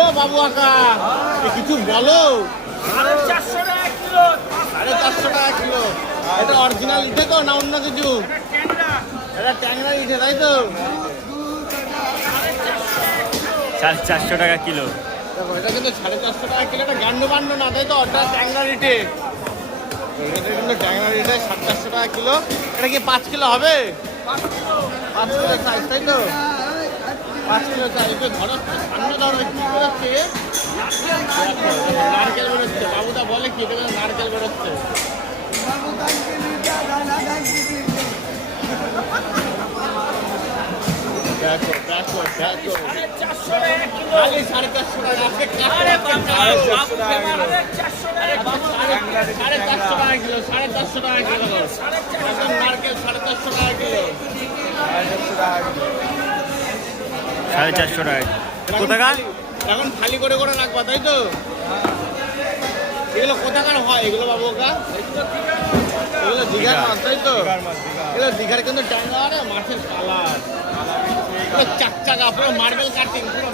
ও বাবু আকা কিছু বলো। 450 টাকা কিলো। 450 টাকা কিলো। এটা অরিজিনাল ইটে তো না অন্য কিছু? এটা ট্যাংরা ইটে তাই তো? 450 টাকা কিলো। দেখো এটা কিন্তু 450 টাকা কিলো। এটা গান্ড বান্ড না তাই তো? ওটা ট্যাংরা ইটে। এটা কিন্তু ট্যাংরা ইটে 450 টাকা কিলো। এটা কি 5 কিলো হবে? 5 কিলো সাইজ তাই তো? 5 কিলো সাইজ। একটু ধরো সামনে ধরো কি বেরোচ্ছে? নারকেল বেরোচ্ছে। বাবুদা বলে কি এটা নারকেল বেরোচ্ছে। দেখো দেখো দেখো খালি 450 টাকা। আজকে আরে বাবা, 450 টাকা কিলো। 450 টাকা কিলো। 450 টাকা কিলো। এখন নারকেল 450 টাকা কিলো। 450 টাকা। কোথাকার? এখন খালি করে করে রাখবা তাই তো? এগুলো কোথাকার হয় এগুলো বাবু কা? এগুলো দীঘার মাছ তাই তো? এগুলো দীঘার কিন্তু ট্যাংরা আর মাছের কালার চাকচাকা পুরো মার্বেল কাটিং পুরো।